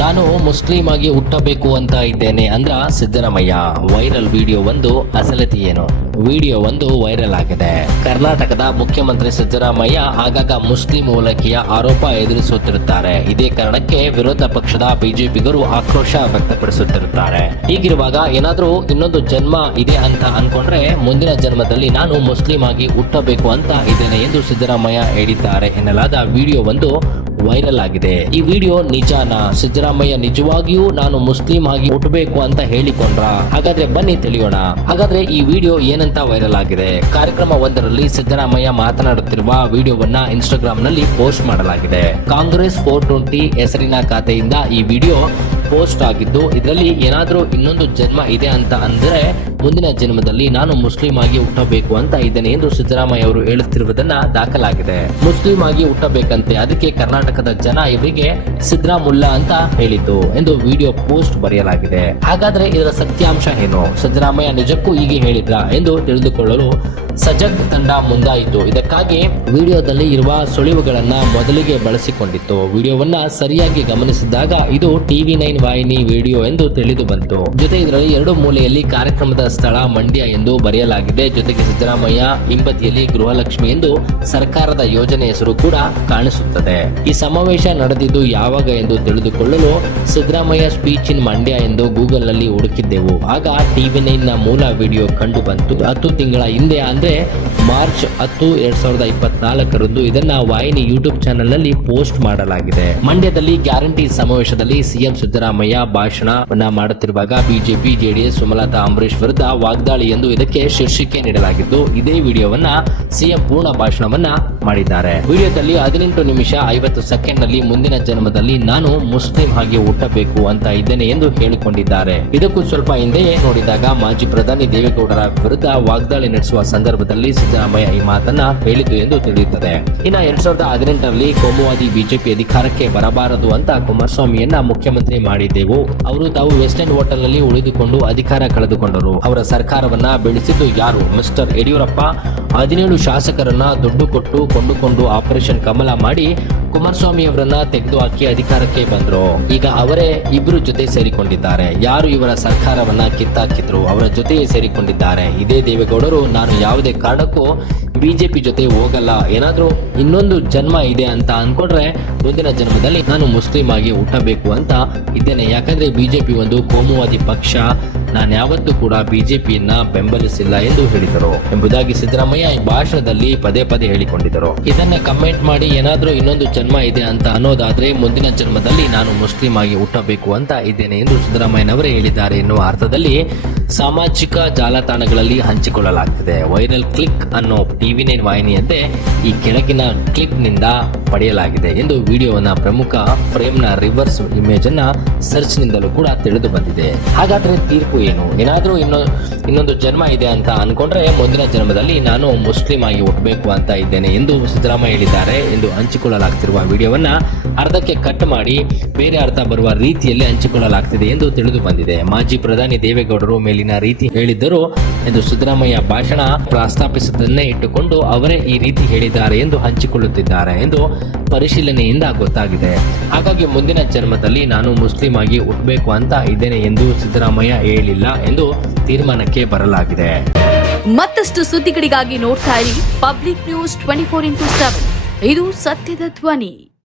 ನಾನು ಮುಸ್ಲಿಂ ಆಗಿ ಹುಟ್ಟಬೇಕು ಅಂತ ಇದ್ದೇನೆ ಅಂದ್ರ ಸಿದ್ದರಾಮಯ್ಯ. ವೈರಲ್ ವಿಡಿಯೋ ಒಂದು ಅಸಲತಿ ಏನು? ವಿಡಿಯೋ ಒಂದು ವೈರಲ್ ಆಗಿದೆ. ಕರ್ನಾಟಕದ ಮುಖ್ಯಮಂತ್ರಿ ಸಿದ್ದರಾಮಯ್ಯ ಆಗಾಗ ಮುಸ್ಲಿಂ ಮೂಲಕೀಯ ಆರೋಪ ಎದುರಿಸುತ್ತಿರುತ್ತಾರೆ. ಇದೇ ಕಾರಣಕ್ಕೆ ವಿರೋಧ ಪಕ್ಷದ ಬಿಜೆಪಿಗರು ಆಕ್ರೋಶ ವ್ಯಕ್ತಪಡಿಸುತ್ತಿರುತ್ತಾರೆ. ಹೀಗಿರುವಾಗ ಏನಾದರೂ ಇನ್ನೊಂದು ಜನ್ಮ ಇದೆ ಅಂತ ಅನ್ಕೊಂಡ್ರೆ ಮುಂದಿನ ಜನ್ಮದಲ್ಲಿ ನಾನು ಮುಸ್ಲಿಂ ಆಗಿ ಹುಟ್ಟಬೇಕು ಅಂತ ಇದ್ದೇನೆ ಎಂದು ಸಿದ್ದರಾಮಯ್ಯ ಹೇಳಿದ್ದಾರೆ ಎನ್ನಲಾದ ವಿಡಿಯೋ ಒಂದು ವೈರಲ್ ಆಗಿದೆ. ಈ ವಿಡಿಯೋ ನಿಜಾನ? ಸಿದ್ದರಾಮಯ್ಯ ನಿಜವಾಗಿಯೂ ನಾನು ಮುಸ್ಲಿಂ ಆಗಿ ಹುಟ್ಟಬೇಕು ಅಂತ ಹೇಳಿಕೊಂಡ್ರ? ಹಾಗಾದ್ರೆ ಬನ್ನಿ ತಿಳಿಯೋಣ. ಹಾಗಾದ್ರೆ ಈ ವಿಡಿಯೋ ಏನಂತ ವೈರಲ್ ಆಗಿದೆ? ಕಾರ್ಯಕ್ರಮ ಒಂದರಲ್ಲಿ ಸಿದ್ದರಾಮಯ್ಯ ಮಾತನಾಡುತ್ತಿರುವ ವಿಡಿಯೋವನ್ನ ಇನ್ಸ್ಟಾಗ್ರಾಮ್ನಲ್ಲಿ ಪೋಸ್ಟ್ ಮಾಡಲಾಗಿದೆ. ಕಾಂಗ್ರೆಸ್ ಫೋರ್ ಟ್ವೆಂಟಿ ಹೆಸರಿನ ಖಾತೆಯಿಂದ ಈ ವಿಡಿಯೋ ಪೋಸ್ಟ್ ಆಗಿದ್ದು, ಇದರಲ್ಲಿ ಏನಾದರೂ ಇನ್ನೊಂದು ಜನ್ಮ ಇದೆ ಅಂತ ಅಂದ್ರೆ ಮುಂದಿನ ಜನ್ಮದಲ್ಲಿ ನಾನು ಮುಸ್ಲಿಂ ಆಗಿ ಹುಟ್ಟಬೇಕು ಅಂತ ಇದ್ದೇನೆ ಎಂದು ಸಿದ್ದರಾಮಯ್ಯ ಅವರು ಹೇಳುತ್ತಿರುವುದನ್ನ ದಾಖಲಾಗಿದೆ. ಮುಸ್ಲಿಂ ಆಗಿ ಹುಟ್ಟಬೇಕಂತೆ ಅದಕ್ಕೆ ಕರ್ನಾಟಕದ ಜನ ಇವರಿಗೆ ಸಿದ್ದರಾಮುಲ್ಲಾ ಅಂತ ಹೇಳಿದ್ದು ಎಂದು ವಿಡಿಯೋ ಪೋಸ್ಟ್ ಬರೆಯಲಾಗಿದೆ. ಹಾಗಾದ್ರೆ ಇದರ ಸತ್ಯಾಂಶ ಏನು? ಸಿದ್ದರಾಮಯ್ಯ ನಿಜಕ್ಕೂ ಹೀಗೆ ಹೇಳಿದ್ರ ಎಂದು ತಿಳಿದುಕೊಳ್ಳಲು ಸಜಗ್ ತಂಡ ಮುಂದಾಯಿತು. ಇದಕ್ಕಾಗಿ ವಿಡಿಯೋದಲ್ಲಿ ಇರುವ ಸುಳಿವುಗಳನ್ನ ಮೊದಲಿಗೆ ಬಳಸಿಕೊಂಡಿತ್ತು. ವಿಡಿಯೋವನ್ನ ಸರಿಯಾಗಿ ಗಮನಿಸಿದಾಗ ಇದು ಟಿವಿ ನೈನ್ ವಾಹಿನಿ ವಿಡಿಯೋ ಎಂದು ತಿಳಿದು ಬಂತು. ಜೊತೆ ಇದರಲ್ಲಿ ಎರಡು ಮೂಲೆಯಲ್ಲಿ ಕಾರ್ಯಕ್ರಮದ ಸ್ಥಳ ಮಂಡ್ಯ ಎಂದು ಬರೆಯಲಾಗಿದೆ. ಜೊತೆಗೆ ಸಿದ್ದರಾಮಯ್ಯ ಹಿಂಬದಿಯಲ್ಲಿ ಗೃಹಲಕ್ಷ್ಮಿ ಎಂದು ಸರ್ಕಾರದ ಯೋಜನೆ ಹೆಸರು ಕೂಡ ಕಾಣಿಸುತ್ತದೆ. ಈ ಸಮಾವೇಶ ನಡೆದಿದ್ದು ಯಾವಾಗ ಎಂದು ತಿಳಿದುಕೊಳ್ಳಲು ಸಿದ್ದರಾಮಯ್ಯ ಸ್ಪೀಚ್ ಇನ್ ಮಂಡ್ಯ ಎಂದು ಗೂಗಲ್ನಲ್ಲಿ ಹುಡುಕಿದ್ದೆವು. ಆಗ ಟಿವಿ ನೈನ್ನ ಮೂಲ ವಿಡಿಯೋ ಕಂಡು ಬಂತು. ಹತ್ತು ತಿಂಗಳ ಹಿಂದೆ ಅಂದ್ರೆ ಮಾರ್ಚ್ ಹತ್ತು, ಎರಡ್ ಸಾವಿರದ ಇಪ್ಪತ್ನಾಲ್ಕರಂದು ಇದನ್ನ ವಾಹಿನಿ ಯೂಟ್ಯೂಬ್ ಚಾನೆಲ್ನಲ್ಲಿ ಪೋಸ್ಟ್ ಮಾಡಲಾಗಿದೆ. ಮಂಡ್ಯದಲ್ಲಿ ಗ್ಯಾರಂಟಿ ಸಮಾವೇಶದಲ್ಲಿ ಸಿಎಂ ಸಿದ್ದರಾಮಯ್ಯ ಭಾಷಣವನ್ನ ಮಾಡುತ್ತಿರುವಾಗ ಬಿಜೆಪಿ, ಜೆಡಿಎಸ್, ಸುಮಲತಾ ಅಂಬರೀಶ್ ವಾಗ್ದಾಳಿ ಎಂದು ಇದಕ್ಕೆ ಶೀರ್ಷಿಕೆ ನೀಡಲಾಗಿದ್ದು, ಇದೇ ವಿಡಿಯೋವನ್ನ ಸಿಎಂ ಪೂರ್ಣ ಭಾಷಣವನ್ನ ಮಾಡಿದ್ದಾರೆ. ವಿಡಿಯೋದಲ್ಲಿ ಹದಿನೆಂಟು ನಿಮಿಷ ಐವತ್ತು ಸೆಕೆಂಡ್ನಲ್ಲಿ ಮುಂದಿನ ಜನ್ಮದಲ್ಲಿ ನಾನು ಮುಸ್ಲಿಂ ಹಾಗೆ ಹುಟ್ಟಬೇಕು ಅಂತ ಇದ್ದೇನೆ ಎಂದು ಹೇಳಿಕೊಂಡಿದ್ದಾರೆ. ಇದಕ್ಕೂ ಸ್ವಲ್ಪ ಹಿಂದೆಯೇ ನೋಡಿದಾಗ ಮಾಜಿ ಪ್ರಧಾನಿ ದೇವೇಗೌಡರ ವಿರುದ್ಧ ವಾಗ್ದಾಳಿ ನಡೆಸುವ ಸಂದರ್ಭದಲ್ಲಿ ಸಿದ್ದರಾಮಯ್ಯ ಈ ಮಾತನ್ನ ಹೇಳಿದ್ದು ಎಂದು ತಿಳಿಯುತ್ತದೆ. ಇನ್ನ ಎರಡ್ ಸಾವಿರದ ಹದಿನೆಂಟರಲ್ಲಿ ಕೋಮುವಾದಿ ಬಿಜೆಪಿ ಅಧಿಕಾರಕ್ಕೆ ಬರಬಾರದು ಅಂತ ಕುಮಾರಸ್ವಾಮಿಯನ್ನ ಮುಖ್ಯಮಂತ್ರಿ ಮಾಡಿದ್ದೆವು. ಅವರು ತಾವು ವೆಸ್ಟರ್ನ್ ಹೋಟೆಲ್ನಲ್ಲಿ ಉಳಿದುಕೊಂಡು ಅಧಿಕಾರ ಕಳೆದುಕೊಂಡರು. ಅವರ ಸರ್ಕಾರವನ್ನ ಬೆಳೆಸಿದ್ದು ಯಾರು? ಮಿಸ್ಟರ್ ಯಡಿಯೂರಪ್ಪ, ಹದಿನೇಳು ಶಾಸಕರನ್ನ ದುಡ್ಡು ಕೊಟ್ಟು ಕೊಂಡುಕೊಂಡು ಆಪರೇಷನ್ ಕಮಲ ಮಾಡಿ ಕುಮಾರಸ್ವಾಮಿ ಅವರನ್ನ ತೆಗೆದುಹಾಕಿ ಅಧಿಕಾರಕ್ಕೆ ಬಂದ್ರು. ಈಗ ಅವರೇ ಇಬ್ರು ಜೊತೆ ಸೇರಿಕೊಂಡಿದ್ದಾರೆ. ಯಾರು ಇವರ ಸರ್ಕಾರವನ್ನ ಕಿತ್ತಾಕಿದ್ರು? ಅವರ ಜೊತೆಯೇ ಸೇರಿಕೊಂಡಿದ್ದಾರೆ. ಇದೇ ದೇವೇಗೌಡರು, ನಾನು ಯಾವುದೇ ಕಾರಣಕ್ಕೂ ಬಿಜೆಪಿ ಜೊತೆ ಹೋಗಲ್ಲ. ಏನಾದರೂ ಇನ್ನೊಂದು ಜನ್ಮ ಇದೆ ಅಂತ ಅನ್ಕೊಂಡ್ರೆ ಮುಂದಿನ ಜನ್ಮದಲ್ಲಿ ನಾನು ಮುಸ್ಲಿಂ ಆಗಿ ಹುಟ್ಟಬೇಕು ಅಂತ ಇದ್ದೇನೆ. ಯಾಕಂದ್ರೆ ಬಿಜೆಪಿ ಒಂದು ಕೋಮುವಾದಿ ಪಕ್ಷ. ನಾನು ಯಾವತ್ತೂ ಕೂಡ ಬಿಜೆಪಿಯನ್ನ ಬೆಂಬಲಿಸಿಲ್ಲ ಎಂದು ಹೇಳಿದರು ಎಂಬುದಾಗಿ ಸಿದ್ದರಾಮಯ್ಯ ಈ ಭಾಷಣದಲ್ಲಿ ಪದೇ ಪದೇ ಹೇಳಿಕೊಂಡಿದ್ದರು. ಇದನ್ನ ಕಮೆಂಟ್ ಮಾಡಿ ಏನಾದ್ರೂ ಇನ್ನೊಂದು ಜನ್ಮ ಇದೆ ಅಂತ ಅನ್ನೋದಾದ್ರೆ ಮುಂದಿನ ಜನ್ಮದಲ್ಲಿ ನಾನು ಮುಸ್ಲಿಂ ಆಗಿ ಹುಟ್ಟಬೇಕು ಅಂತ ಇದ್ದೇನೆ ಎಂದು ಸಿದ್ದರಾಮಯ್ಯನವರೇ ಹೇಳಿದ್ದಾರೆ ಎನ್ನುವ ಅರ್ಥದಲ್ಲಿ ಸಾಮಾಜಿಕ ಜಾಲತಾಣಗಳಲ್ಲಿ ಹಂಚಿಕೊಳ್ಳಲಾಗ್ತಿದೆ. ವೈರಲ್ ಕ್ಲಿಕ್ ಅನ್ನೋ ಟಿವಿ ನೈನ್ ವಾಹಿನಿಯಂತೆ ಈ ಕೆಳಗಿನ ಕ್ಲಿಪ್ನಿಂದ ಪಡೆಯಲಾಗಿದೆ ಎಂದು ವಿಡಿಯೋವನ್ನ ಪ್ರಮುಖ ಫ್ರೇಮ್ನ ರಿವರ್ಸ್ ಇಮೇಜ್ ಅನ್ನ ಸರ್ಚ್ ನಿಂದಲೂ ಕೂಡ ತಿಳಿದು ಬಂದಿದೆ. ಹಾಗಾದ್ರೆ ತೀರ್ಪು ಏನು? ಏನಾದ್ರೂ ಇನ್ನೊಂದು ಇನ್ನೊಂದು ಜನ್ಮ ಇದೆ ಅಂತ ಅನ್ಕೊಂಡ್ರೆ ಮುಂದಿನ ಜನ್ಮದಲ್ಲಿ ನಾನು ಮುಸ್ಲಿಂ ಆಗಿ ಹುಟ್ಟಬೇಕು ಅಂತ ಇದ್ದೇನೆ ಎಂದು ಸಿದ್ದರಾಮಯ್ಯ ಹೇಳಿದ್ದಾರೆ ಎಂದು ಹಂಚಿಕೊಳ್ಳಲಾಗ್ತಿರುವ ವಿಡಿಯೋವನ್ನ ಅರ್ಧಕ್ಕೆ ಕಟ್ ಮಾಡಿ ಬೇರೆ ಅರ್ಥ ಬರುವ ರೀತಿಯಲ್ಲಿ ಹಂಚಿಕೊಳ್ಳಲಾಗ್ತಿದೆ ಎಂದು ತಿಳಿದು ಬಂದಿದೆ. ಮಾಜಿ ಪ್ರಧಾನಿ ದೇವೇಗೌಡರು ಮೇಲಿನ ರೀತಿ ಹೇಳಿದ್ದರು ಎಂದು ಸಿದ್ದರಾಮಯ್ಯ ಭಾಷಣ ಪ್ರಸ್ತಾಪಿಸಿದ್ದನ್ನೇ ಇಟ್ಟುಕೊಂಡು ಅವರೇ ಈ ರೀತಿ ಹೇಳಿದ್ದಾರೆ ಎಂದು ಹಂಚಿಕೊಳ್ಳುತ್ತಿದ್ದಾರೆ ಎಂದು ಪರಿಶೀಲನೆಯಿಂದ ಗೊತ್ತಾಗಿದೆ. ಹಾಗಾಗಿ ಮುಂದಿನ ಜನ್ಮದಲ್ಲಿ ನಾನು ಮುಸ್ಲಿಂ ಆಗಿ ಹುಟ್ಟಬೇಕು ಅಂತ ಇದ್ದೇನೆ ಎಂದು ಸಿದ್ದರಾಮಯ್ಯ ಹೇಳಿಲ್ಲ ಎಂದು ತೀರ್ಮಾನಕ್ಕೆ ಬರಲಾಗಿದೆ. ಮತ್ತಷ್ಟು ಸುದ್ದಿಗಳಿಗಾಗಿ ನೋಡ್ತಾ ಇರಿ public news twenty four into seven. ಇದು ಸತ್ಯದ ಧ್ವನಿ.